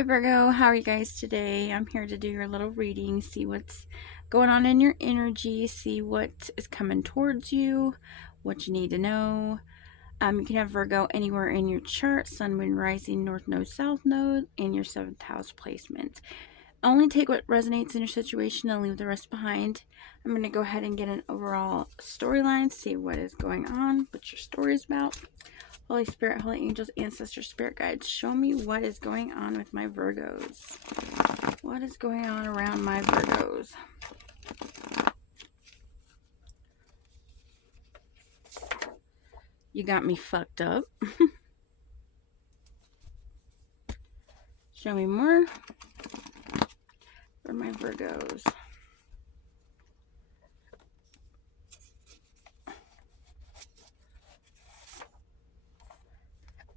Hi Virgo, how are you guys today? I'm here to do your little reading, see what's going on in your energy, see what is coming towards you, what you need to know. You can have Virgo anywhere in your chart, sun, moon, rising, north node, south node, and your 7th house placement. Only take what resonates in your situation and leave the rest behind. I'm going to go ahead and get an overall storyline, see what is going on, what your story is about. Holy Spirit, Holy Angels, Ancestors, Spirit Guides, show me what is going on with my Virgos. What is going on around my Virgos? You got me fucked up. Show me more for my Virgos.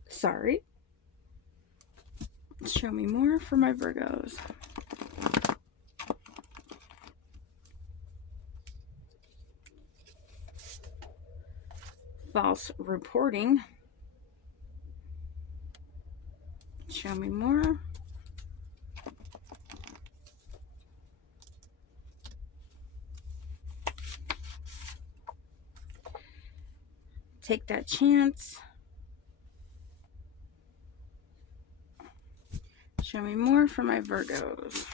Sorry. Show me more for my Virgos. False reporting. Show me more. Take that chance. Show me more for my Virgos.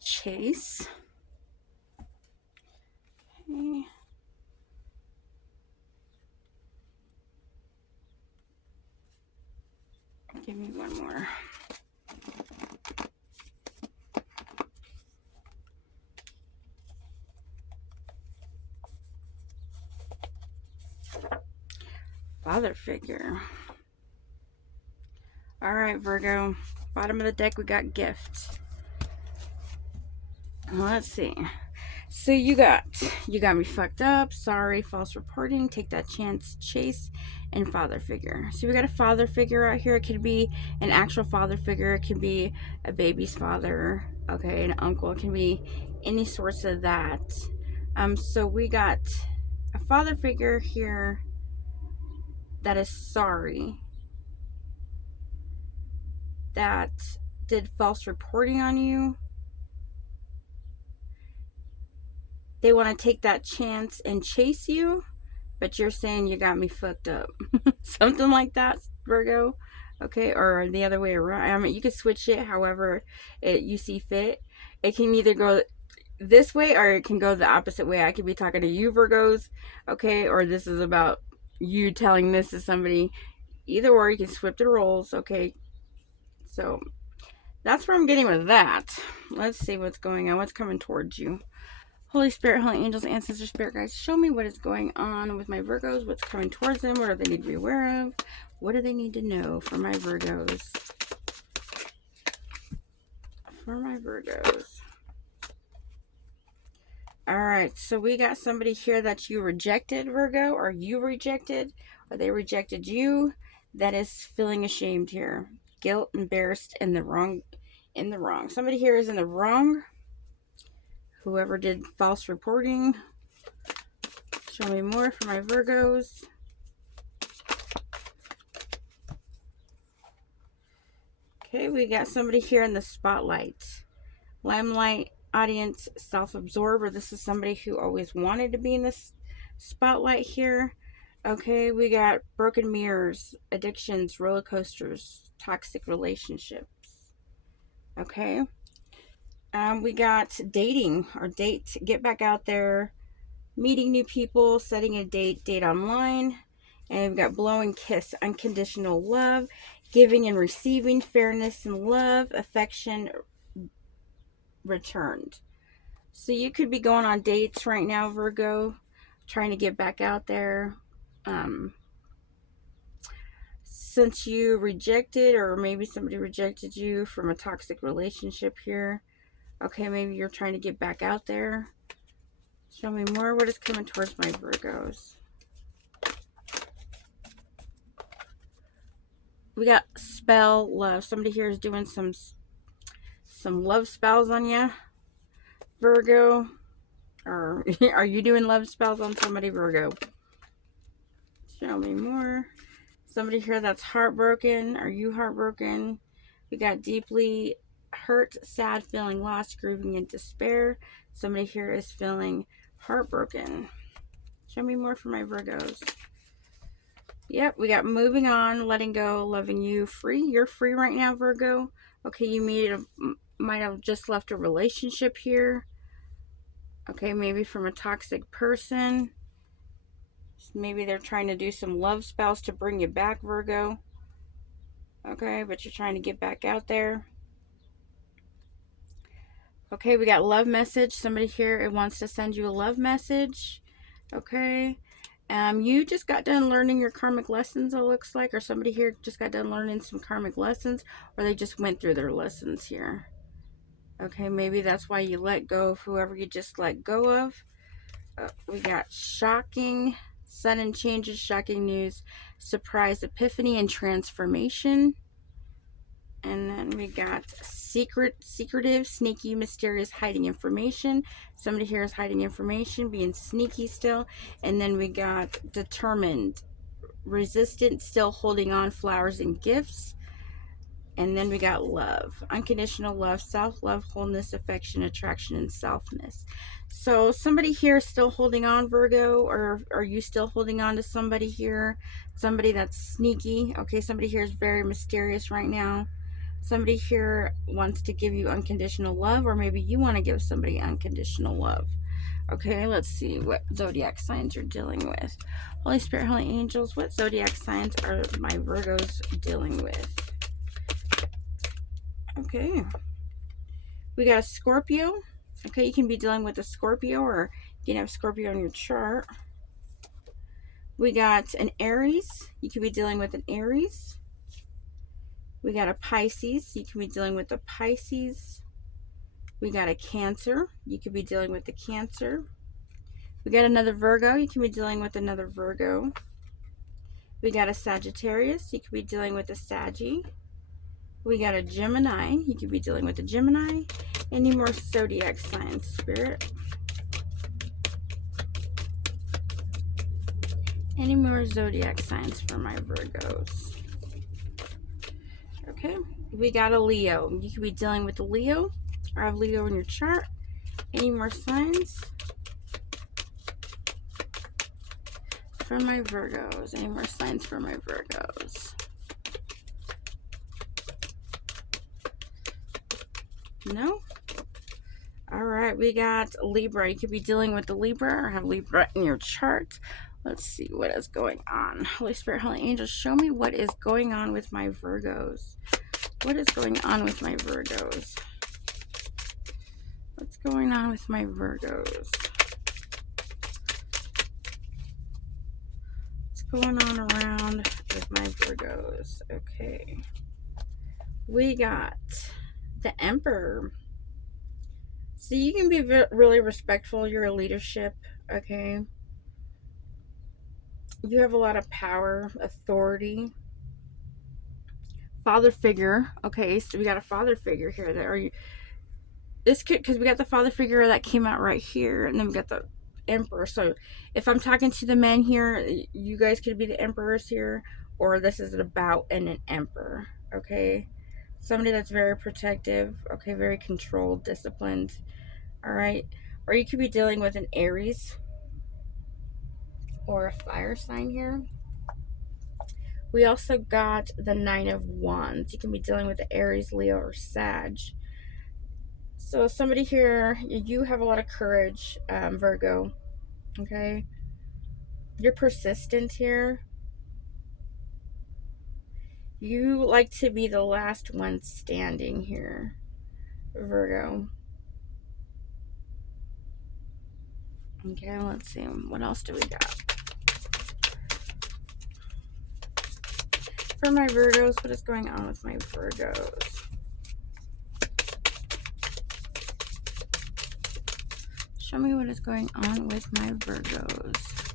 Chase. Okay. Give me one more. Father figure. All right, Virgo. Bottom of the deck, we got gift. Let's see. So you got me fucked up. Sorry, false reporting. Take that chance, chase, and father figure. So we got a father figure out here. It could be an actual father figure. It could be a baby's father. Okay, an uncle. It can be any sorts of that. So we got a father figure here that is sorry, that did false reporting on you. They want to take that chance and chase you, but you're saying you got me fucked up. Something like that, Virgo. Okay, or the other way around. I mean, you could switch it however you see fit. It can either go this way or it can go the opposite way. I could be talking to you, Virgos, okay, or this is about you telling this to somebody. Either or, you can flip the roles, okay. So that's where I'm getting with that. Let's see what's going on. What's coming towards you? Holy Spirit, Holy Angels, Ancestors, Spirit Guides, show me what is going on with my Virgos. What's coming towards them? What do they need to be aware of? What do they need to know for my Virgos? For my Virgos. Alright, so we got somebody here that you rejected, Virgo, or you rejected, or they rejected you, that is feeling ashamed here. Guilt, embarrassed, in the wrong. Somebody here is in the wrong. Whoever did false reporting. Show me more for my Virgos. Okay, we got somebody here in the spotlight. Limelight, audience, self-absorbed, or this is somebody who always wanted to be in this spotlight here. Okay, we got broken mirrors, addictions, roller coasters, toxic relationships. Okay. We got dating or date, get back out there, meeting new people, setting a date online. And we've got blow and kiss, unconditional love, giving and receiving, fairness and love, affection returned. So you could be going on dates right now, Virgo, trying to get back out there. Since you rejected, or maybe somebody rejected you from a toxic relationship here. Okay, maybe you're trying to get back out there. Show me more. What is coming towards my Virgos? We got spell, love. Somebody here is doing some love spells on you, Virgo. Or are you doing love spells on somebody, Virgo? Show me more. Somebody here that's heartbroken. Are you heartbroken? We got deeply hurt, sad, feeling lost, grieving, and despair. Somebody here is feeling heartbroken. Show me more for my Virgos. Yep, we got moving on, letting go, loving you, free. You're free right now, Virgo. Okay, you might have just left a relationship here. Okay, maybe from a toxic person. Maybe they're trying to do some love spells to bring you back, Virgo. Okay, but you're trying to get back out there. Okay, we got love message. Somebody here it wants to send you a love message. Okay. You just got done learning your karmic lessons, it looks like, or somebody here just got done learning some karmic lessons, or they just went through their lessons here. Okay, maybe that's why you let go of whoever you just let go of. We got shocking, sudden changes, shocking news, surprise epiphany, and transformation. And then we got secretive, sneaky, mysterious, hiding information. Somebody here is hiding information, being sneaky still. And then we got determined, resistant, still holding on, flowers and gifts. And then we got love, unconditional love, self-love, wholeness, affection, attraction, and selfness. So somebody here is still holding on, Virgo, or are you still holding on to somebody here? Somebody that's sneaky. Okay, somebody here is very mysterious right now. Somebody here wants to give you unconditional love, or maybe you want to give somebody unconditional love. Okay, let's see what zodiac signs you're dealing with. Holy Spirit, Holy Angels, what zodiac signs are my Virgos dealing with? Okay, we got a Scorpio. Okay, you can be dealing with a Scorpio, or you can have Scorpio on your chart. We got an Aries. You could be dealing with an Aries. We got a Pisces. You can be dealing with a Pisces. We got a Cancer. You could be dealing with a Cancer. We got another Virgo. You can be dealing with another Virgo. We got a Sagittarius. You could be dealing with a Saggy. We got a Gemini. You could be dealing with a Gemini. Any more zodiac signs, Spirit? Any more zodiac signs for my Virgos? Okay. We got a Leo. You could be dealing with a Leo, or have Leo in your chart. Any more signs for my Virgos? Any more signs for my Virgos? No? All right, we got Libra. You could be dealing with the Libra, or have Libra in your chart. Let's see what is going on. Holy Spirit, Holy Angels, show me what is going on with my Virgos. What is going on with my Virgos? What's going on with my Virgos? What's going on around with my Virgos? Okay. We got the Emperor. So you can be really respectful. You're a leadership, okay? You have a lot of power, authority. Father figure. Okay, so we got a father figure here. That are you? This could, because we got the father figure that came out right here, and then we got the Emperor. So if I'm talking to the men here, you guys could be the emperors here, or this is about an emperor. Okay, somebody that's very protective. Okay, very controlled, disciplined. All right, or you could be dealing with an Aries or a fire sign here. We also got the Nine of Wands. You can be dealing with the Aries, Leo, or Sag. So somebody here, you have a lot of courage, Virgo. Okay, you're persistent here. You like to be the last one standing here, Virgo. Okay, let's see. What else do we got? For my Virgos, what is going on with my Virgos? Show me what is going on with my Virgos.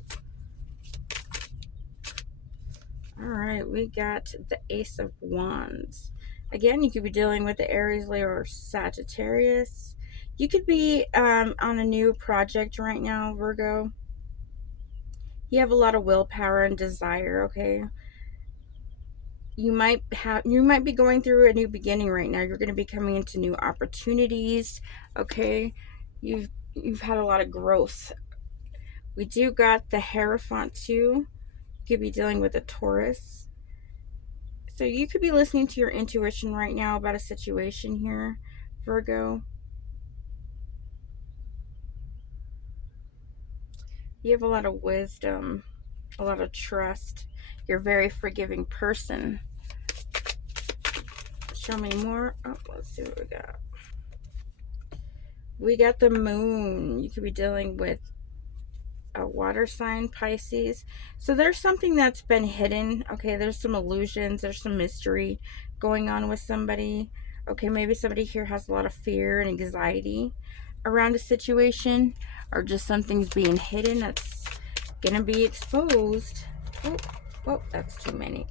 All right, we got the Ace of Wands. Again, you could be dealing with the Aries, Leo, or Sagittarius. You could be on a new project right now, Virgo. You have a lot of willpower and desire, okay? You might be going through a new beginning right now. You're going to be coming into new opportunities, okay? You've had a lot of growth. We do got the Hierophant too. You could be dealing with a Taurus. So you could be listening to your intuition right now about a situation here, Virgo. You have a lot of wisdom, a lot of trust. You're a very forgiving person. Show me more. Oh, let's see what we got. We got the moon. You could be dealing with a water sign, Pisces. So there's something that's been hidden. Okay, there's some illusions, there's some mystery going on with somebody. Okay, maybe somebody here has a lot of fear and anxiety around a situation, or just something's being hidden that's gonna be exposed. Oh, oh, that's too many.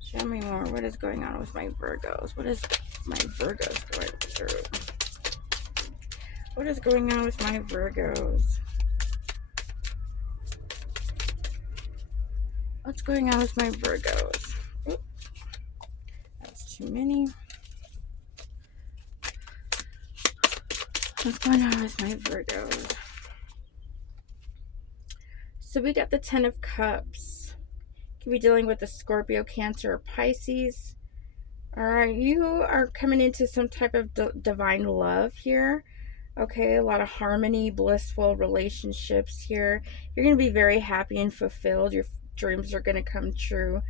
Show me more. What is going on with my Virgos? What is my Virgos going through? What is going on with my Virgos? What's going on with my Virgos? Oop, that's too many. What's going on with my Virgos? So we got the Ten of Cups. Could be dealing with a Scorpio, Cancer, or Pisces. All right, you are coming into some type of divine love here. Okay, a lot of harmony, blissful relationships here. You're going to be very happy and fulfilled. Your dreams are going to come true.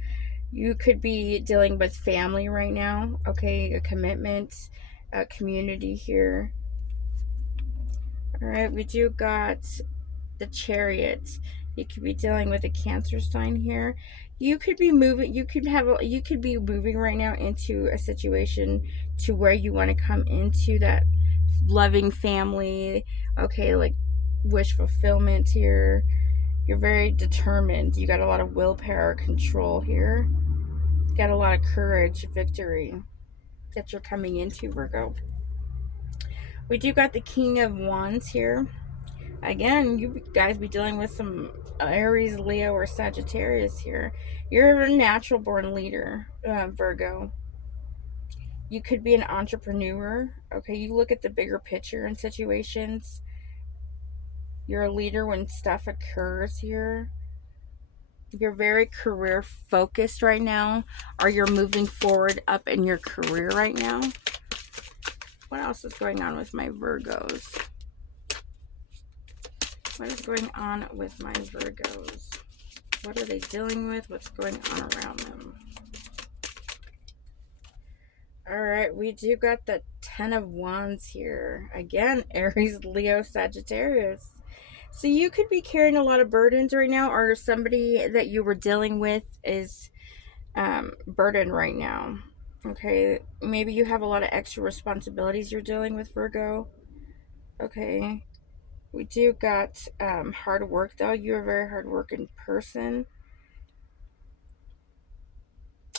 You could be dealing with family right now. Okay, a commitment, a community here. All right, we do got the Chariot. You could be dealing with a Cancer sign here. You could be moving. You could be moving right now into a situation to where you want to come into that loving family. Okay, like wish fulfillment here. You're very determined. You got a lot of willpower, control here. You got a lot of courage, victory that you're coming into, Virgo. We do got the King of Wands here. Again, you guys be dealing with some Aries, Leo, or Sagittarius here. You're a natural born leader, Virgo. You could be an entrepreneur. Okay, you look at the bigger picture in situations. You're a leader when stuff occurs here. You're very career focused right now, or you're moving forward up in your career right now. What else is going on with my Virgos? What is going on with my Virgos? What are they dealing with? What's going on around them? All right, we do got the Ten of Wands here. Again, Aries, Leo, Sagittarius. So you could be carrying a lot of burdens right now, or somebody that you were dealing with is burdened right now. Okay, maybe you have a lot of extra responsibilities you're dealing with, Virgo. Okay, we do got hard work though. You're a very hardworking person,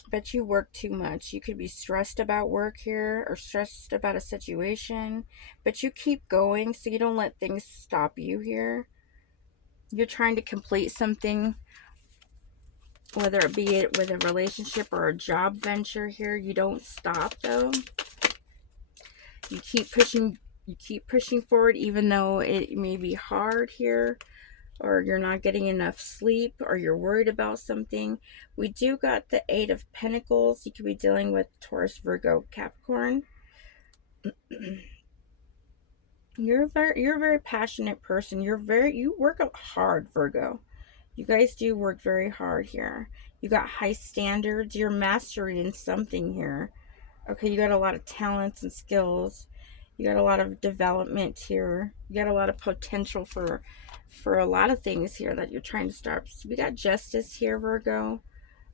but you work too much. You could be stressed about work here or stressed about a situation, but you keep going so you don't let things stop you here. You're trying to complete something, whether it be it with a relationship or a job venture here. You don't stop though. You keep pushing forward even though it may be hard here, or you're not getting enough sleep, or you're worried about something. We do got the Eight of Pentacles. You could be dealing with Taurus, Virgo, Capricorn. You're a very passionate person. You work hard, Virgo. You guys do work very hard here. You got high standards. You're mastering something here. Okay, you got a lot of talents and skills. You got a lot of development here. You got a lot of potential for a lot of things here that you're trying to start. So we got Justice here, Virgo.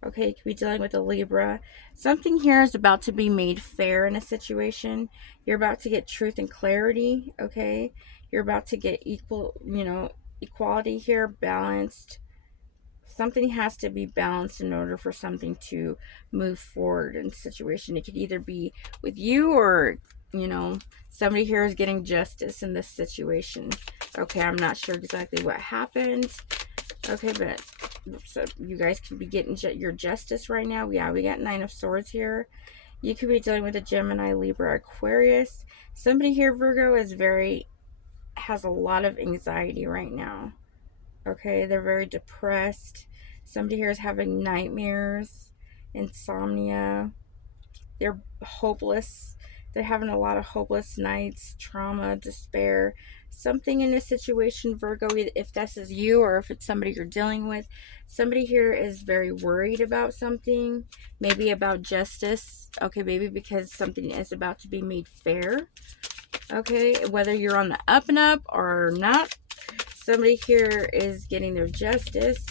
Okay, you could be dealing with a Libra. Something here is about to be made fair in a situation. You're about to get truth and clarity, okay? You're about to get equality here, balanced. Something has to be balanced in order for something to move forward in a situation. It could either be with you or you know, somebody here is getting justice in this situation. Okay, I'm not sure exactly what happened. Okay, but so you guys could be getting your justice right now. Yeah, we got 9 of Swords here. You could be dealing with a Gemini, Libra, Aquarius. Somebody here, Virgo, has a lot of anxiety right now. Okay, they're very depressed. Somebody here is having nightmares, insomnia. They're hopeless. They're having a lot of hopeless nights, trauma, despair. Something in this situation, Virgo, if this is you or if it's somebody you're dealing with, somebody here is very worried about something, maybe about justice. Okay, maybe because something is about to be made fair. Okay, whether you're on the up and up or not, somebody here is getting their justice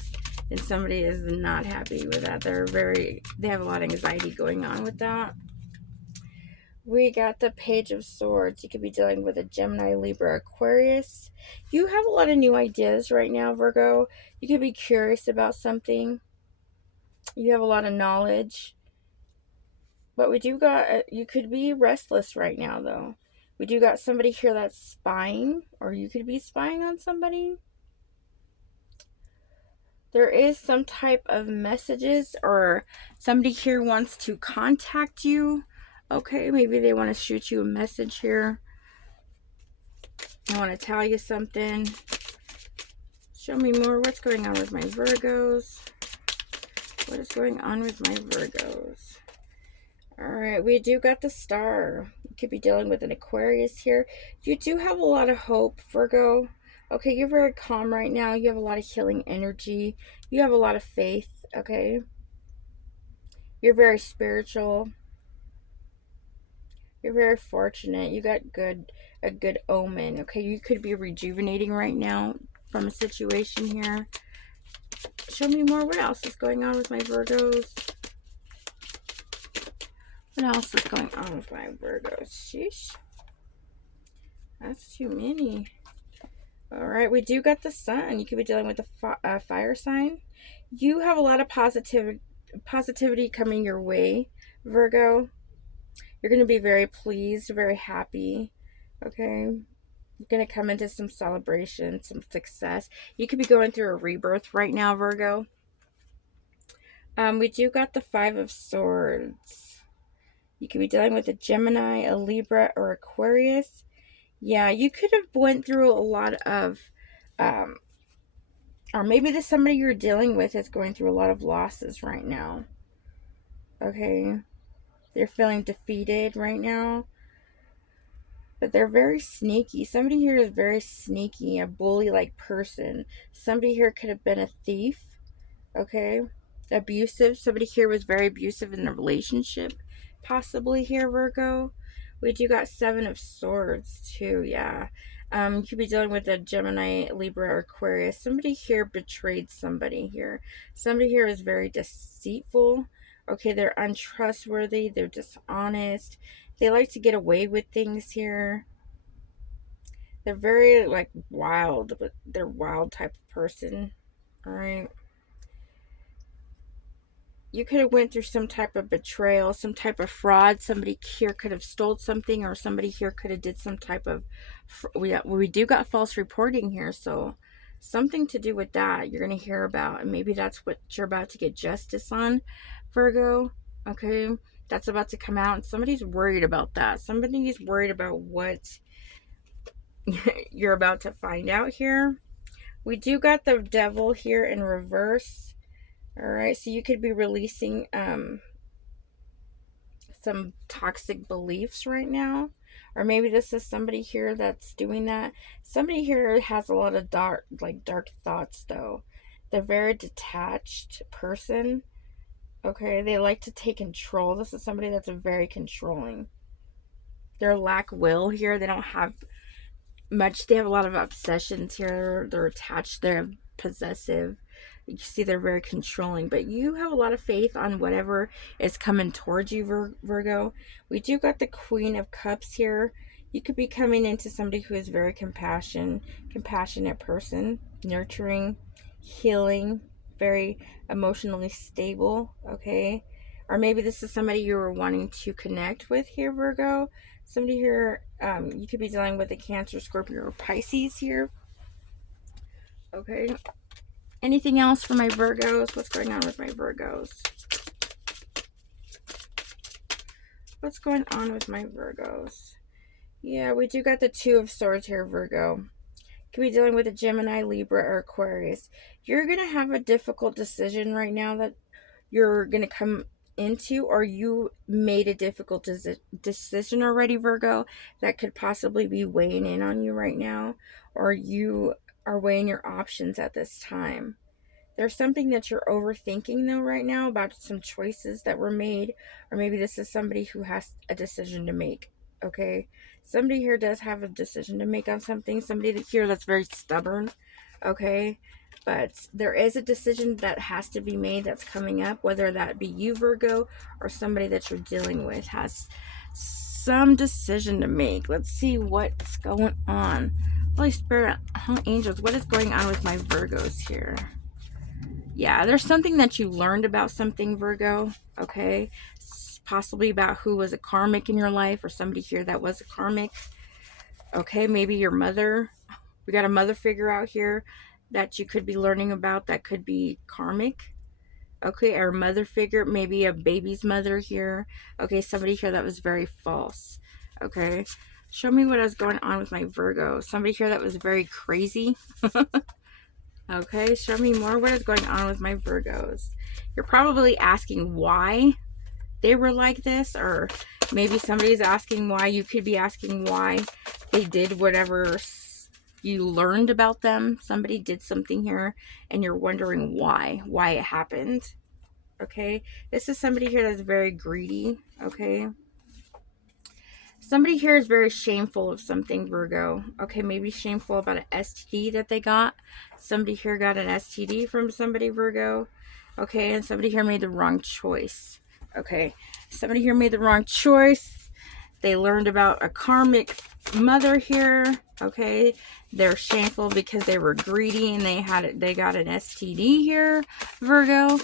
and somebody is not happy with that. They have a lot of anxiety going on with that. We got the Page of Swords. You could be dealing with a Gemini, Libra, Aquarius. You have a lot of new ideas right now, Virgo. You could be curious about something. You have a lot of knowledge. But we do got, you could be restless right now, though. We do got somebody here that's spying, or you could be spying on somebody. There is some type of messages, or somebody here wants to contact you. Okay, maybe they want to shoot you a message here. I want to tell you something. Show me more. What's going on with my Virgos? What is going on with my Virgos? Alright, we do got the Star. You could be dealing with an Aquarius here. You do have a lot of hope, Virgo. Okay, you're very calm right now. You have a lot of healing energy. You have a lot of faith, okay? You're very spiritual. You're very fortunate. You got a good omen, okay? You could be rejuvenating right now from a situation here. Show me more. What else is going on with my Virgos? What else is going on with my Virgos? Sheesh. That's too many. Alright, we do got the Sun. You could be dealing with a fire sign. You have a lot of positivity coming your way, Virgo. You're going to be very pleased, very happy. Okay? You're going to come into some celebration, some success. You could be going through a rebirth right now, Virgo. We do got the 5 of Swords. You could be dealing with a Gemini, a Libra, or Aquarius. Yeah, you could have went through a lot of, or maybe the somebody you're dealing with is going through a lot of losses right now. Okay, they're feeling defeated right now, but they're very sneaky. Somebody here is very sneaky, a bully-like person. Somebody here could have been a thief. Okay, abusive. Somebody here was very abusive in the relationship, possibly here, Virgo. We do got 7 of Swords too. Yeah, you could be dealing with a Gemini, Libra, or Aquarius. Somebody here betrayed somebody here. Somebody here is very deceitful. Okay, they're untrustworthy. They're dishonest. They like to get away with things here. They're very like wild, but they're wild type of person. All right. You could have went through some type of betrayal, some type of fraud. Somebody here could have stole something, or somebody here could have did some type of, we do got false reporting here, so something to do with that you're going to hear about, and maybe that's what you're about to get justice on, Virgo. Okay, that's about to come out, and somebody's worried about that. Somebody's worried about what you're about to find out here. We do got the Devil here in reverse. All right, so you could be releasing some toxic beliefs right now, or maybe this is somebody here that's doing that. Somebody here has a lot of dark thoughts, though. They're a very detached person. Okay, they like to take control. This is somebody that's very controlling. They're lack will here. They don't have much. They have a lot of obsessions here. They're attached. They're possessive. You see, they're very controlling, but you have a lot of faith on whatever is coming towards you, Virgo. We do got the Queen of Cups here. You could be coming into somebody who is very compassionate person, nurturing, healing, very emotionally stable, okay? Or maybe this is somebody you were wanting to connect with here, Virgo. Somebody here, you could be dealing with a Cancer, Scorpio, or Pisces here. Okay. Anything else for my Virgos? What's going on with my Virgos? What's going on with my Virgos? Yeah, we do got the Two of Swords here, Virgo. Could be dealing with a Gemini, Libra, or Aquarius. You're going to have a difficult decision right now that you're going to come into, or you made a difficult decision already, Virgo, that could possibly be weighing in on you right now, or you are weighing your options at this time. There's something that you're overthinking though right now about some choices that were made, or maybe this is somebody who has a decision to make. Okay, somebody here does have a decision to make on something. Somebody here that's very stubborn. Okay, but there is a decision that has to be made that's coming up, whether that be you, Virgo, or somebody that you're dealing with has some decision to make. Let's see what's going on. Holy Spirit, angels, what is going on with my Virgos here? Yeah, there's something that you learned about something, Virgo, okay? Possibly about who was a karmic in your life, or somebody here that was a karmic, okay? Maybe your mother. We got a mother figure out here that you could be learning about that could be karmic, okay? Or mother figure, maybe a baby's mother here, okay? Somebody here that was very false, okay? Show me what is going on with my Virgo. Somebody here that was very crazy. Okay, show me more. What is going on with my Virgos? You're probably asking why they were like this, or maybe somebody's asking why. You could be asking why they did whatever you learned about them. Somebody did something here, and you're wondering why it happened. Okay, this is somebody here that's very greedy. Okay, somebody here is very shameful of something, Virgo. Okay, maybe shameful about an STD that they got. Somebody here got an STD from somebody, Virgo. Okay, and somebody here made the wrong choice. Okay, somebody here made the wrong choice. They learned about a karmic mother here. Okay, they're shameful because they were greedy and they got an STD here, Virgo.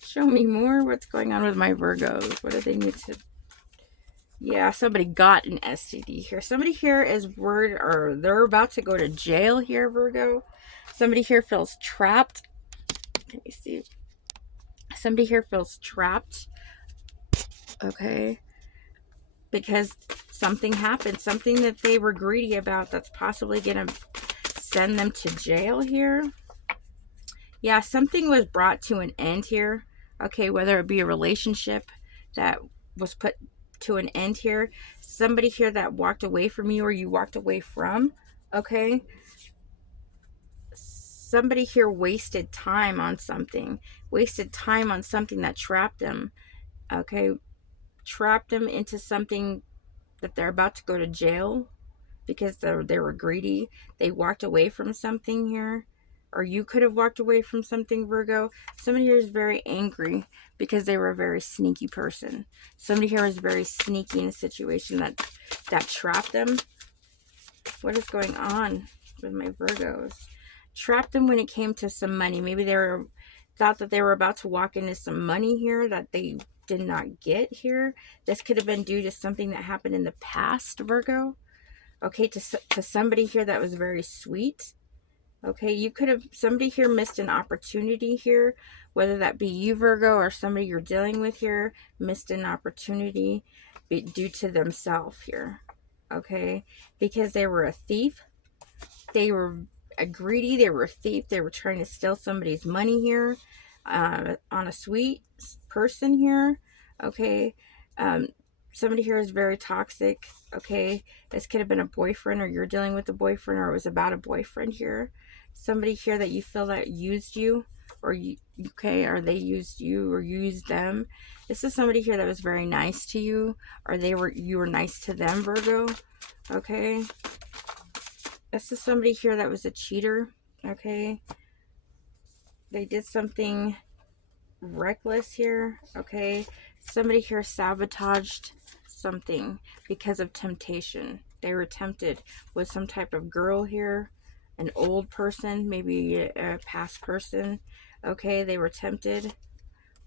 Show me more. What's going on with my Virgos? What do they need to... Yeah, somebody got an STD here. Somebody here is worried, or they're about to go to jail here, Virgo. Somebody here feels trapped. Let me see. Somebody here feels trapped. Okay. Because something happened. Something that they were greedy about that's possibly going to send them to jail here. Yeah, something was brought to an end here. Okay, whether it be a relationship that was put to an end here, somebody here that walked away from you, or you walked away from. Okay, somebody here wasted time on something that trapped them. Okay, trapped them into something that they're about to go to jail because they were greedy. They walked away from something here, or you could have walked away from something, Virgo. Somebody here is very angry because they were a very sneaky person. Somebody here is very sneaky in a situation that trapped them. What is going on with my Virgos? Trapped them when it came to some money. Maybe they thought that they were about to walk into some money here that they did not get here. This could have been due to something that happened in the past, Virgo. Okay, to somebody here that was very sweet. Okay, you could have, somebody here missed an opportunity here, whether that be you, Virgo, or somebody you're dealing with here missed an opportunity due to themselves here. Okay, because they were a thief. They were a greedy. They were a thief. They were trying to steal somebody's money here on a sweet person here. Okay, somebody here is very toxic. Okay, this could have been a boyfriend, or you're dealing with a boyfriend, or it was about a boyfriend here. Somebody here that you feel that used you, or or they used you or used them. This is somebody here that was very nice to you, or you were nice to them, Virgo. Okay, this is somebody here that was a cheater. Okay, they did something reckless here. Okay, somebody here sabotaged something because of temptation. They were tempted with some type of girl here, an old person, maybe a past person. Okay, they were tempted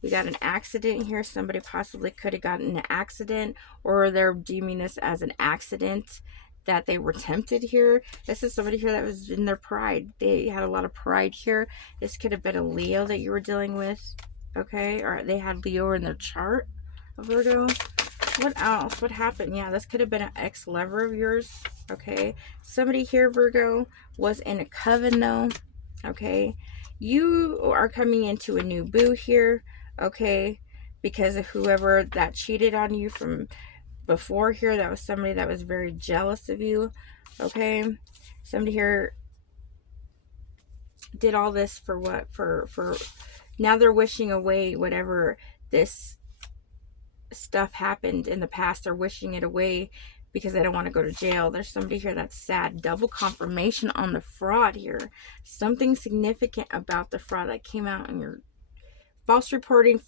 We got an accident here. Somebody possibly could have gotten an accident, or they're deeming this as an accident that they were tempted here. This is somebody here that was in their pride. They had a lot of pride here. This could have been a Leo that you were dealing with. Okay, or they had Leo in their chart, Virgo. What else? What happened? Yeah, this could have been an ex-lover of yours. Okay, somebody here, Virgo, was in a coven though. Okay, you are coming into a new boo here. Okay, because of whoever that cheated on you from before here, that was somebody that was very jealous of you. Okay, somebody here did all this for what? For now they're wishing away whatever this stuff happened in the past. They're wishing it away because they don't want to go to jail. There's somebody here that's sad. Double confirmation on the fraud here. Something significant about the fraud that came out in your false reporting,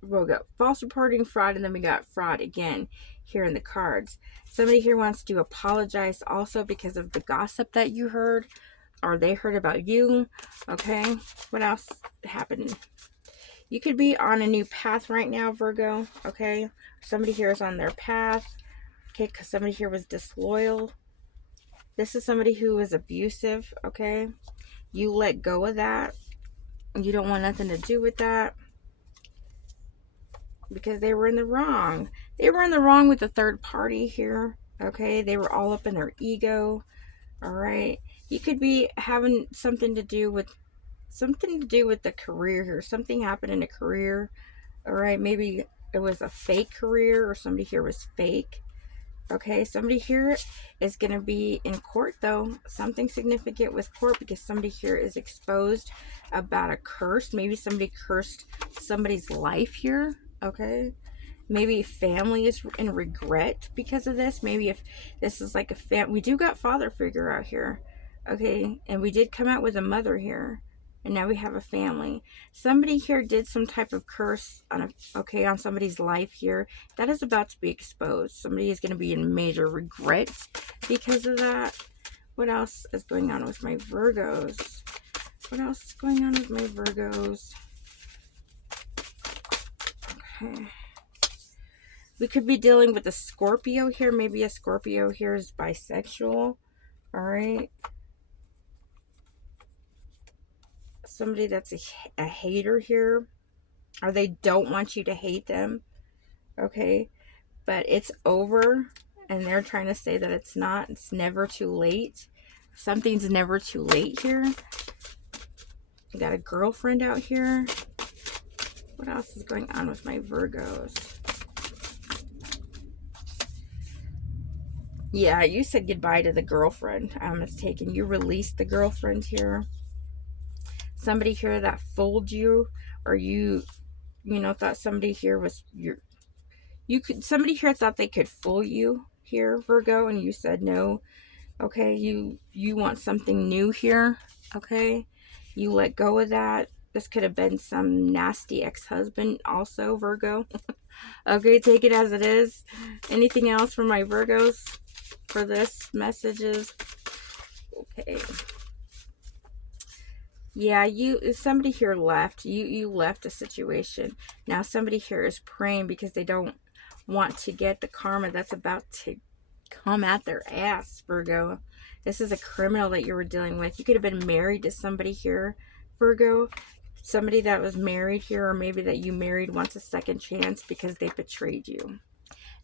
we'll go false reporting, fraud, and then we got fraud again here in the cards. Somebody here wants to apologize also because of the gossip that you heard or they heard about you. Okay, what else happened? You could be on a new path right now, Virgo. Okay, somebody here is on their path. Okay, because somebody here was disloyal. This is somebody who was abusive. Okay, you let go of that. You don't want nothing to do with that because they were in the wrong. They were in the wrong with the third party here. Okay, they were all up in their ego. All right, you could be having something to do with the career here. Something happened in a career. All right, maybe it was a fake career or somebody here was fake. Okay, somebody here is going to be in court though. Something significant with court because somebody here is exposed about a curse. Maybe somebody cursed somebody's life here. Okay, maybe family is in regret because of this. Maybe if this is like we do got father figure out here. Okay, and we did come out with a mother here. And now we have a family. Somebody here did some type of curse on on somebody's life here. That is about to be exposed. Somebody is going to be in major regret because of that. What else is going on with my Virgos? What else is going on with my Virgos? Okay. We could be dealing with a Scorpio here. Maybe a Scorpio here is bisexual. All right. Somebody that's a hater here, or they don't want you to hate them. Okay, but it's over and they're trying to say that it's not. It's never too late. Something's never too late here. You got a girlfriend out here. What else is going on with my Virgos? Yeah, you said goodbye to the girlfriend. I'm mistaken. You released the girlfriend here. Somebody here that fooled you, or you thought somebody here was somebody here thought they could fool you here, Virgo, and you said no. Okay, you want something new here. Okay, you let go of that. This could have been some nasty ex-husband also, Virgo. Okay, take it as it is. Anything else for my Virgos for this messages? Okay. Yeah, somebody here left. You left a situation. Now somebody here is praying because they don't want to get the karma that's about to come at their ass, Virgo. This is a criminal that you were dealing with. You could have been married to somebody here, Virgo. Somebody that was married here, or maybe that you married wants a second chance because they betrayed you.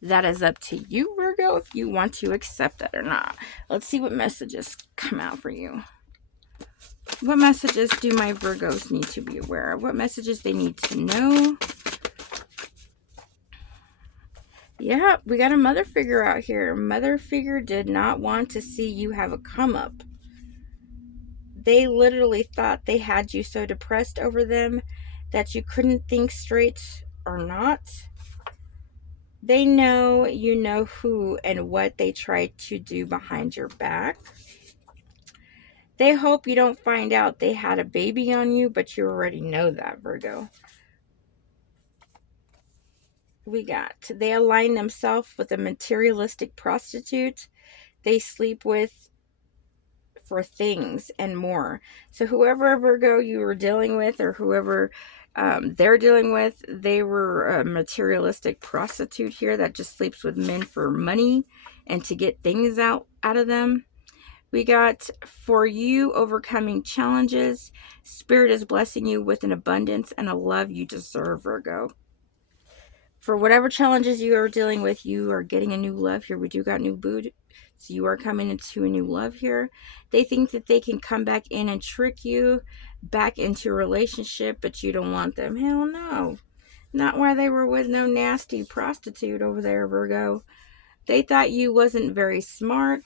That is up to you, Virgo, if you want to accept that or not. Let's see what messages come out for you. What messages do my Virgos need to be aware of? What messages they need to know? Yeah, we got a mother figure out here. Mother figure did not want to see you have a come up. They literally thought they had you so depressed over them that you couldn't think straight or not. They know you know who and what they tried to do behind your back. They hope you don't find out they had a baby on you, but you already know that, Virgo. They align themselves with a materialistic prostitute. They sleep with for things and more. So whoever, Virgo, you were dealing with, or whoever they're dealing with, they were a materialistic prostitute here that just sleeps with men for money and to get things out of them. We got, for you, overcoming challenges. Spirit is blessing you with an abundance and a love you deserve, Virgo. For whatever challenges you are dealing with, you are getting a new love here. We do got new boots. So you are coming into a new love here. They think that they can come back in and trick you back into a relationship, but you don't want them. Hell no. Not while they were with no nasty prostitute over there, Virgo. They thought you wasn't very smart.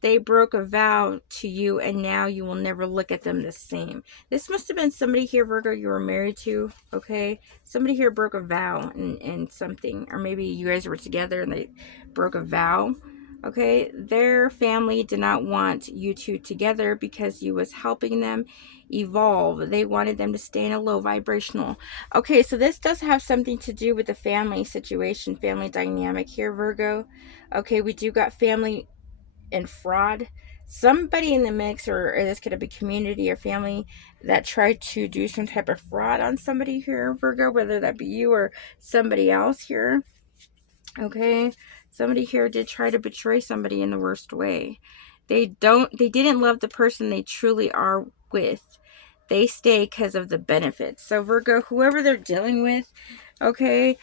They broke a vow to you, and now you will never look at them the same. This must have been somebody here, Virgo, you were married to, okay? Somebody here broke a vow and something. Or maybe you guys were together and they broke a vow, okay? Their family did not want you two together because you was helping them evolve. They wanted them to stay in a low vibrational. Okay, so this does have something to do with the family situation, family dynamic here, Virgo. Okay, we do got family and fraud. Somebody in the mix, or this could be community or family, that tried to do some type of fraud on somebody here, Virgo, whether that be you or somebody else here. Okay, somebody here did try to betray somebody in the worst way. They didn't love the person they truly are with. They stay because of the benefits. So Virgo, whoever they're dealing with, okay,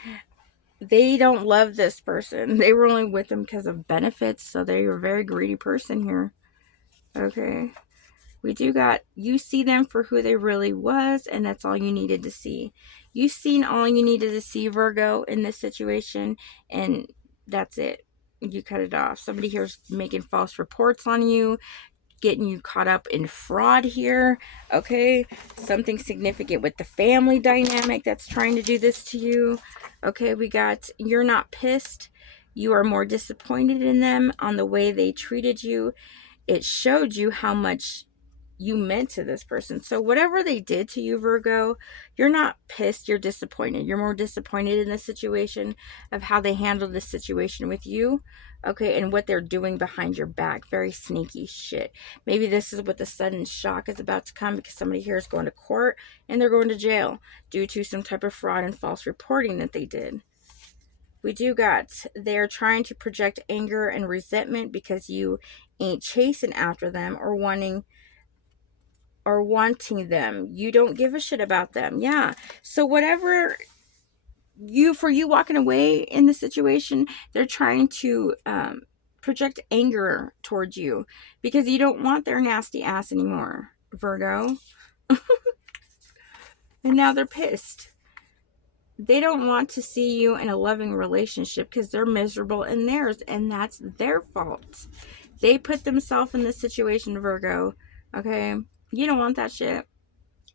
they don't love this person. They were only with them because of benefits. So they're a very greedy person here. Okay. We do got, you see them for who they really was, and that's all you needed to see. You've seen all you needed to see, Virgo, in this situation, and that's it. You cut it off. Somebody here's making false reports on you, getting you caught up in fraud here. Okay, something significant with the family dynamic that's trying to do this to you. Okay, we got, you're not pissed. You are more disappointed in them on the way they treated you. It showed you how much you meant to this person. So whatever they did to you, Virgo, you're not pissed, you're disappointed. You're more disappointed in the situation of how they handled this situation with you, okay, and what they're doing behind your back. Very sneaky shit. Maybe this is what the sudden shock is about to come, because somebody here is going to court and they're going to jail due to some type of fraud and false reporting that they did. We do got, they're trying to project anger and resentment because you ain't chasing after them or wanting them. You don't give a shit about them. Yeah. So whatever for you walking away in the situation, they're trying to project anger towards you because you don't want their nasty ass anymore, Virgo. And now they're pissed. They don't want to see you in a loving relationship because they're miserable in theirs, and that's their fault. They put themselves in this situation, Virgo. Okay? You don't want that shit.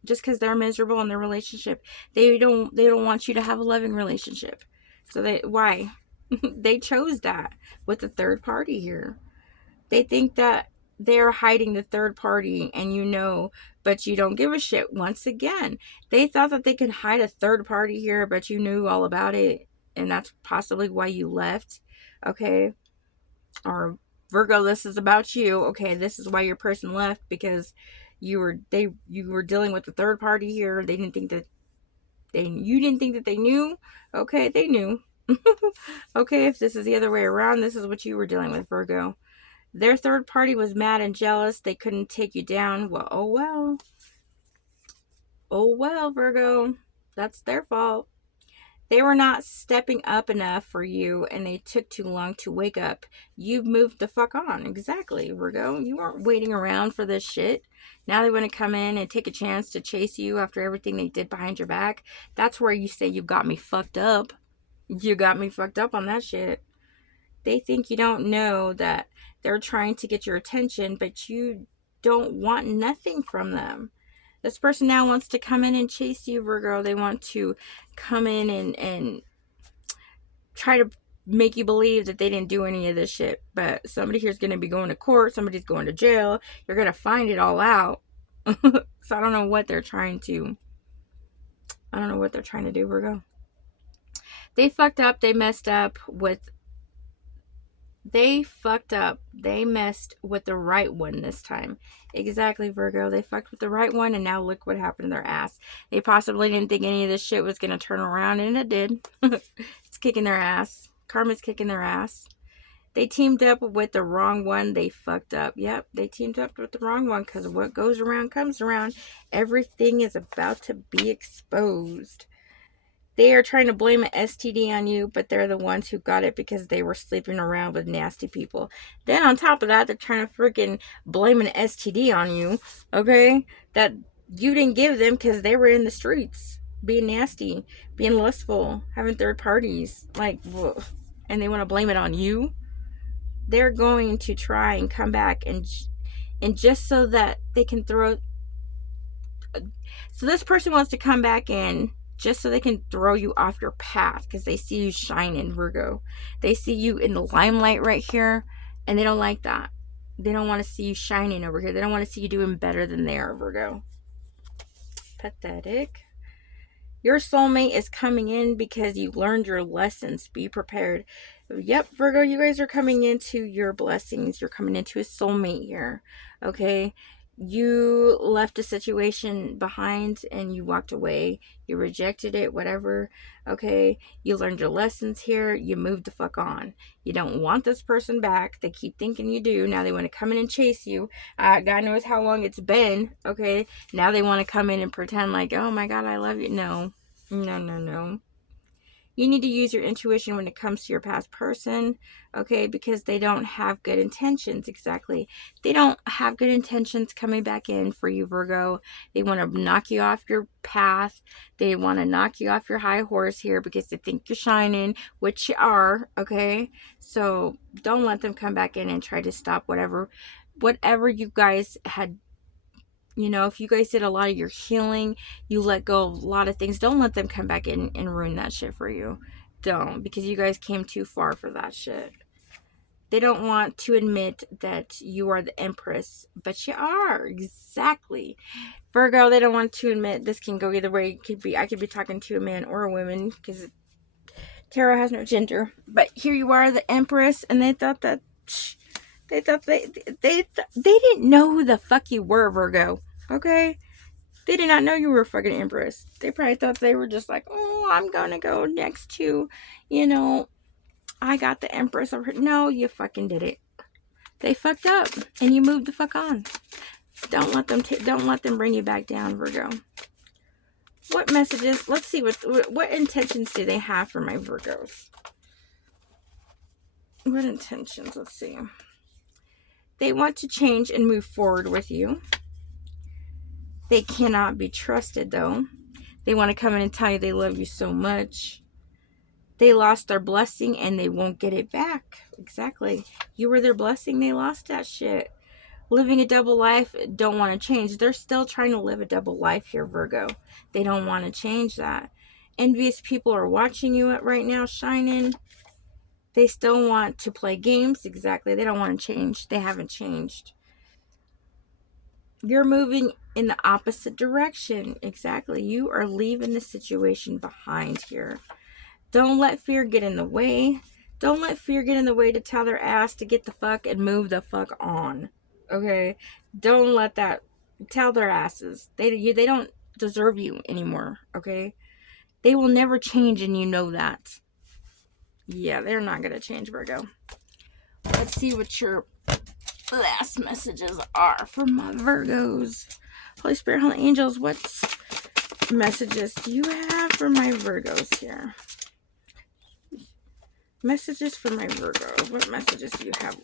Just because they're miserable in their relationship, they don't want you to have a loving relationship. So why? They chose that with the third party here. They think that they're hiding the third party, and but you don't give a shit. Once again, they thought that they could hide a third party here, but you knew all about it, and that's possibly why you left. Okay? Or Virgo, this is about you. Okay, this is why your person left, because you were dealing with the third party here. You didn't think that they knew. Okay, they knew. Okay, if this is the other way around, this is what you were dealing with, Virgo. Their third party was mad and jealous. They couldn't take you down. Well, oh well. Oh well, Virgo. That's their fault. They were not stepping up enough for you, and they took too long to wake up. You moved the fuck on. Exactly, Virgo. You weren't waiting around for this shit. Now they want to come in and take a chance to chase you after everything they did behind your back. That's where you say you got me fucked up. You got me fucked up on that shit. They think you don't know that they're trying to get your attention, but you don't want nothing from them. This person now wants to come in and chase you, Virgo. They want to come in and try to make you believe that they didn't do any of this shit. But somebody here's going to be going to court. Somebody's going to jail. You're going to find it all out. So I don't know what they're trying to do, Virgo. They fucked up. They messed up with They fucked up. They messed with the right one this time. Exactly, Virgo. They fucked with the right one, and now look what happened to their ass. They possibly didn't think any of this shit was going to turn around, and it did. It's kicking their ass. Karma's kicking their ass. They teamed up with the wrong one. They fucked up. Yep, they teamed up with the wrong one because what goes around comes around. Everything is about to be exposed. They are trying to blame an STD on you, but they're the ones who got it because they were sleeping around with nasty people. Then on top of that, they're trying to freaking blame an STD on you, okay? That you didn't give them because they were in the streets, being nasty, being lustful, having third parties, like, whoa. And they want to blame it on you. They're going to try and come back and just so that they can throw. So this person wants to come back in just so they can throw you off your path because they see you shining, Virgo. They see you in the limelight right here, and they don't like that. They don't want to see you shining over here. They don't want to see you doing better than they are, Virgo. Pathetic. Your soulmate is coming in because you learned your lessons. Be prepared. Yep, Virgo, you guys are coming into your blessings. You're coming into a soulmate here. Okay? You left a situation behind and you walked away. You rejected it, whatever. Okay? You learned your lessons here. You moved the fuck on. You don't want this person back. They keep thinking you do. Now they want to come in and chase you. God knows how long it's been. Okay? Now they want to come in and pretend like, oh my God, I love you. No. No, no, no. You need to use your intuition when it comes to your past person, okay? Because they don't have good intentions, exactly. They don't have good intentions coming back in for you, Virgo. They want to knock you off your path. They want to knock you off your high horse here because they think you're shining, which you are, okay? So don't let them come back in and try to stop whatever you guys had. You know, if you guys did a lot of your healing, you let go of a lot of things, don't let them come back in and ruin that shit for you. Don't, because you guys came too far for that shit. They don't want to admit that you are the Empress, but you are. Exactly. Virgo, they don't want to admit. This can go either way. I could be talking to a man or a woman, because tarot has no gender. But here you are, the Empress, and they thought that... They didn't know who the fuck you were, Virgo. Okay? They did not know you were a fucking Empress. They probably thought they were just like, oh, I'm gonna go next to, I got the Empress over here. No, you fucking did it. They fucked up, and you moved the fuck on. Don't let them bring you back down, Virgo. What messages? Let's see what intentions do they have for my Virgos. What intentions? Let's see. They want to change and move forward with you. They cannot be trusted, though. They want to come in and tell you they love you so much. They lost their blessing and they won't get it back. Exactly. You were their blessing. They lost that shit. Living a double life, don't want to change. They're still trying to live a double life here, Virgo. They don't want to change that. Envious people are watching you right now, shining. They still want to play games. Exactly. They don't want to change. They haven't changed. You're moving in the opposite direction. Exactly. You are leaving the situation behind here. Don't let fear get in the way. Don't let fear get in the way to tell their ass to get the fuck and move the fuck on. Okay? Don't let that tell their asses. They don't deserve you anymore. Okay? They will never change, and you know that. Yeah, they're not going to change, Virgo. Let's see what your last messages are for my Virgos. Holy Spirit, Holy Angels, what messages do you have for my Virgos here? Messages for my Virgos. What messages do you have?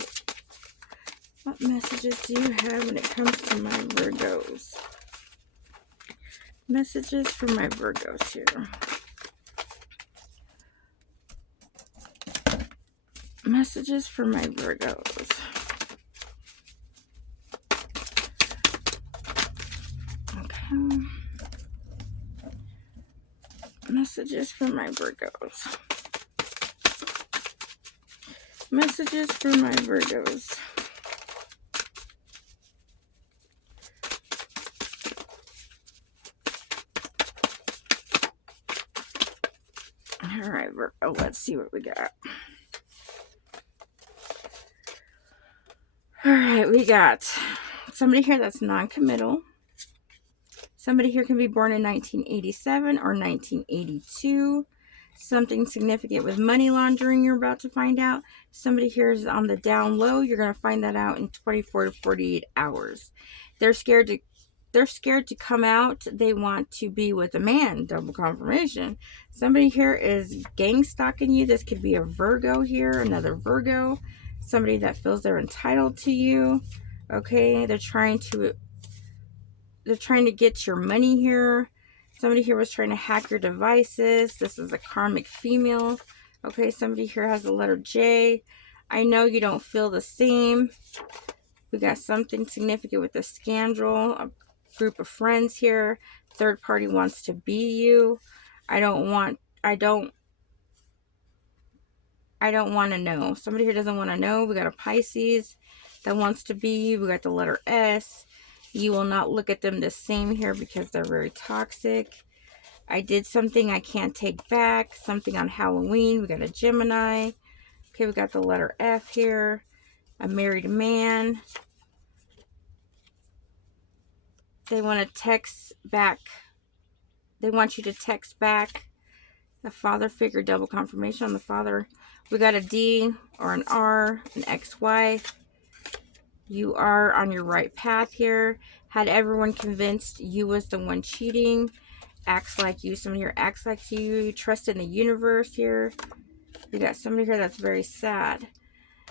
What messages do you have when it comes to my Virgos? Messages for my Virgos here. Messages for my Virgos. Okay. Messages for my Virgos. Messages for my Virgos. All right, Virgo, let's see what we got. we got somebody here that's non-committal. Somebody here can be born in 1987 or 1982. Something significant with money laundering you're about to find out. Somebody here is on the down low. You're going to find that out in 24 to 48 hours. They're scared to come out. They want to be with a man. Double confirmation. Somebody here is gang stalking you. This could be a Virgo here, another Virgo. Somebody that feels they're entitled to you. Okay, they're trying to get your money here. Somebody here was trying to hack your devices. This is a karmic female. Okay, somebody here has the letter J. I know you don't feel the same. We got something significant with a scandal, a group of friends here. Third party wants to be you. I don't want to know. Somebody here doesn't want to know. We got a Pisces that wants to be you. We got the letter S. You will not look at them the same here because they're very toxic. I did something I can't take back. Something on Halloween. We got a Gemini. Okay, we got the letter F here. A married man. They want to text back. They want you to text back. The father figure, double confirmation on the father. We got a D or an R, an ex-wife. You are on your right path here. Had everyone convinced you was the one cheating. Acts like you. Somebody here acts like you. You trust in the universe here. We got somebody here that's very sad.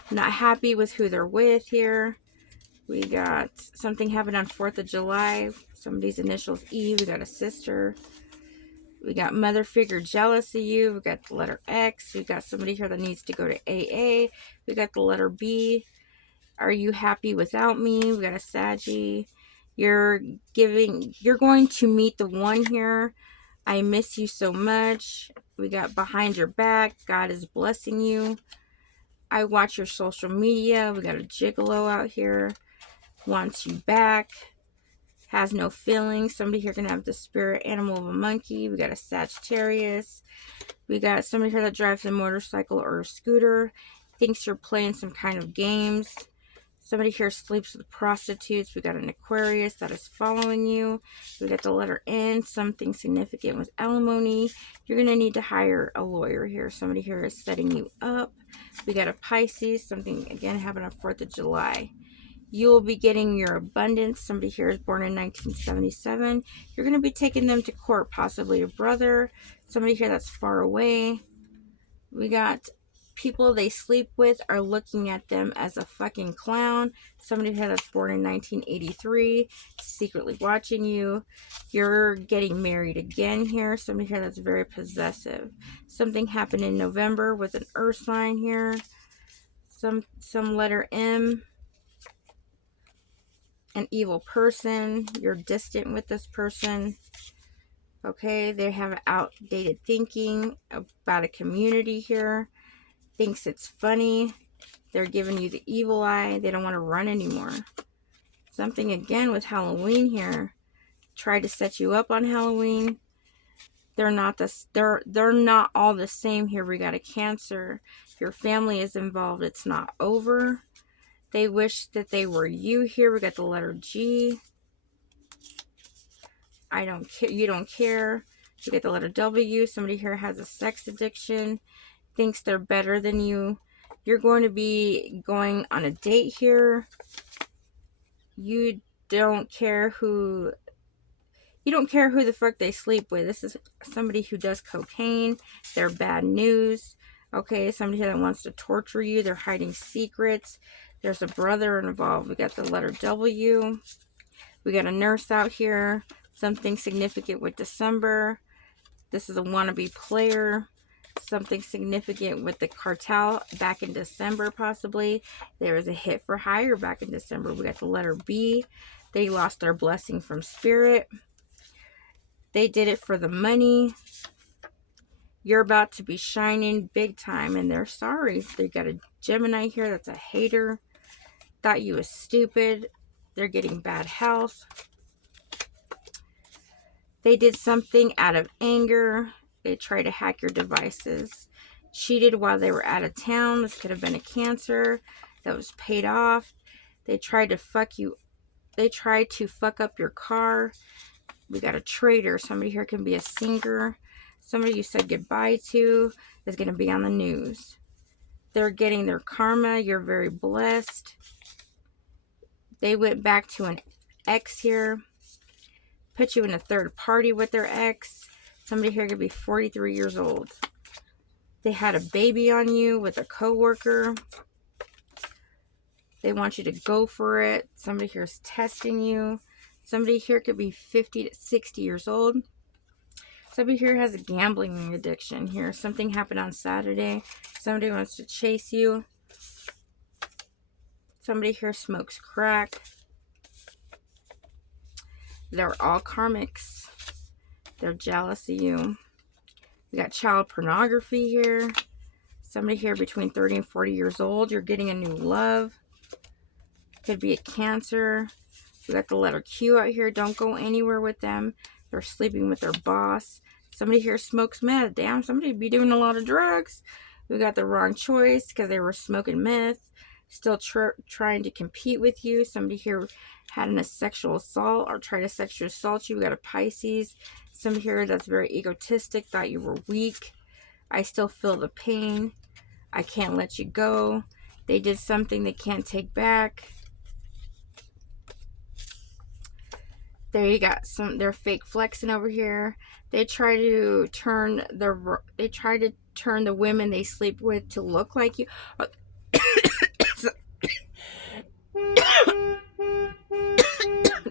Not happy with who they're with here. We got something happened on 4th of July. Somebody's initials E. We got a sister. We got mother figure jealous of you. We got the letter X. We got somebody here that needs to go to AA. We got the letter B. Are you happy without me? We got a Saggy. You're going to meet the one here. I miss you so much. We got behind your back. God is blessing you. I watch your social media. We got a gigolo out here. Wants you back. Has no feelings. Somebody here can have the spirit animal of a monkey. We got a Sagittarius. We got somebody here that drives a motorcycle or a scooter. Thinks you're playing some kind of games. Somebody here sleeps with prostitutes. We got an Aquarius that is following you. We got the letter N. Something significant with alimony. You're going to need to hire a lawyer here. Somebody here is setting you up. We got a Pisces. Something, again, happened on 4th of July. You will be getting your abundance. Somebody here is born in 1977. You're going to be taking them to court, possibly a brother. Somebody here that's far away. We got people they sleep with are looking at them as a fucking clown. Somebody here that's born in 1983, secretly watching you. You're getting married again here. Somebody here that's very possessive. Something happened in November with an earth sign here. Some letter M. An evil person. You're distant with this person. Okay, they have outdated thinking about a community here. Thinks it's funny. They're giving you the evil eye. They don't want to run anymore. Something again with Halloween here. Tried to set you up on Halloween. They're not all the same here. We got a Cancer. Your family is involved. It's not over. They wish that they were you here. We got the letter G. I don't care. You don't care. We get the letter W. Somebody here has a sex addiction. Thinks they're better than you. You're going to be going on a date here. You don't care who the fuck they sleep with. This is somebody who does cocaine. They're bad news. Okay, somebody here that wants to torture you. They're hiding secrets. There's a brother involved. We got the letter W. We got a nurse out here. Something significant with December. This is a wannabe player. Something significant with the cartel back in December, possibly. There was a hit for hire back in December. We got the letter B. They lost their blessing from spirit. They did it for the money. You're about to be shining big time, and they're sorry. They got a Gemini here that's a hater. Thought you was stupid. They're getting bad health. They did something out of anger. They tried to hack your devices. Cheated while they were out of town. This could have been a Cancer that was paid off. They tried to fuck you. They tried to fuck up your car. We got a traitor. Somebody here can be a singer. Somebody you said goodbye to is going to be on the news. They're getting their karma. You're very blessed. They went back to an ex here. Put you in a third party with their ex. Somebody here could be 43 years old. They had a baby on you with a coworker. They want you to go for it. Somebody here is testing you. Somebody here could be 50 to 60 years old. Somebody here has a gambling addiction here. Something happened on Saturday. Somebody wants to chase you. Somebody here smokes crack. They're all karmics. They're jealous of you. We got child pornography here. Somebody here between 30 and 40 years old. You're getting a new love. Could be a Cancer. We got the letter Q out here. Don't go anywhere with them. They're sleeping with their boss. Somebody here smokes meth. Damn, somebody be doing a lot of drugs. We got the wrong choice because they were smoking meth. Still trying to compete with you. Somebody here had a sexual assault or tried to sexually assault you. We got a Pisces. Somebody here that's very egotistic. Thought you were weak. I still feel the pain. I can't let you go. They did something they can't take back. There you got some. They're fake flexing over here. They try to turn the women they sleep with to look like you.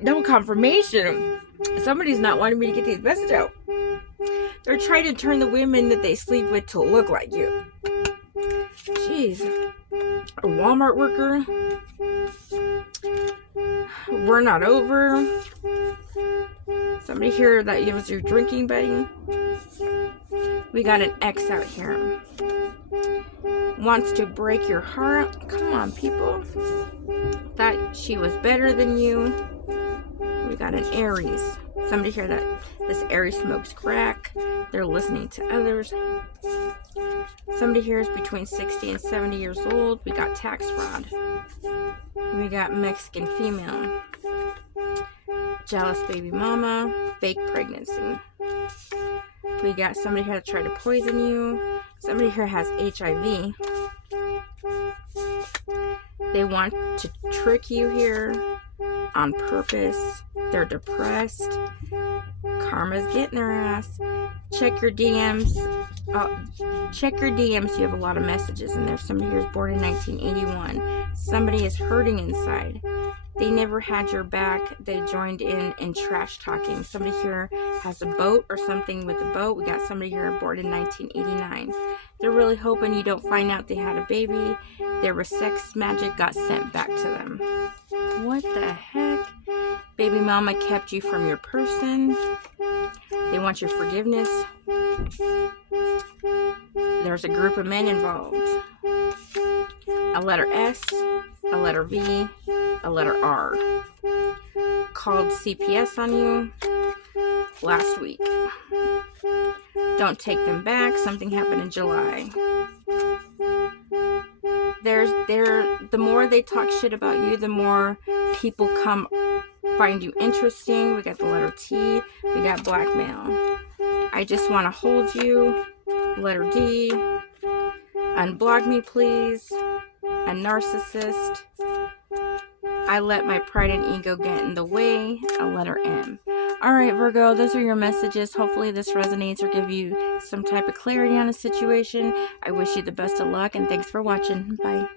Double confirmation. Somebody's not wanting me to get these messages out. They're trying to turn the women that they sleep with to look like you. Jeez. A Walmart worker. We're not over. Somebody here that was your drinking buddy. We got an ex out here. Wants to break your heart. Come on, people. Thought she was better than you. We got an Aries. Somebody here that this Aries smokes crack. They're listening to others. Somebody here is between 60 and 70 years old. We got tax fraud. We got Mexican female. Jealous baby mama. Fake pregnancy. We got somebody here that tried to poison you. Somebody here has HIV. They want to trick you here on purpose. They're depressed. Karma's getting their ass. Check your DMs. Check your DMs. You have a lot of messages in there. Somebody here is born in 1981. Somebody is hurting inside. They never had your back. They joined in trash talking. Somebody here has a boat or something with a boat. We got somebody here born in 1989. They're really hoping you don't find out they had a baby. Their sex magic got sent back to them. What the heck? Baby mama kept you from your person. They want your forgiveness. There's a group of men involved. A letter S, a letter V, a letter R. Called CPS on you last week. Don't take them back. Something happened in July. The more they talk shit about you, the more people come find you interesting. We got the letter T. We got blackmail. I just want to hold you. Letter D. Unblock me, please. A narcissist. I let my pride and ego get in the way. A letter M. Alright, Virgo, those are your messages. Hopefully this resonates or give you some type of clarity on a situation. I wish you the best of luck and thanks for watching. Bye.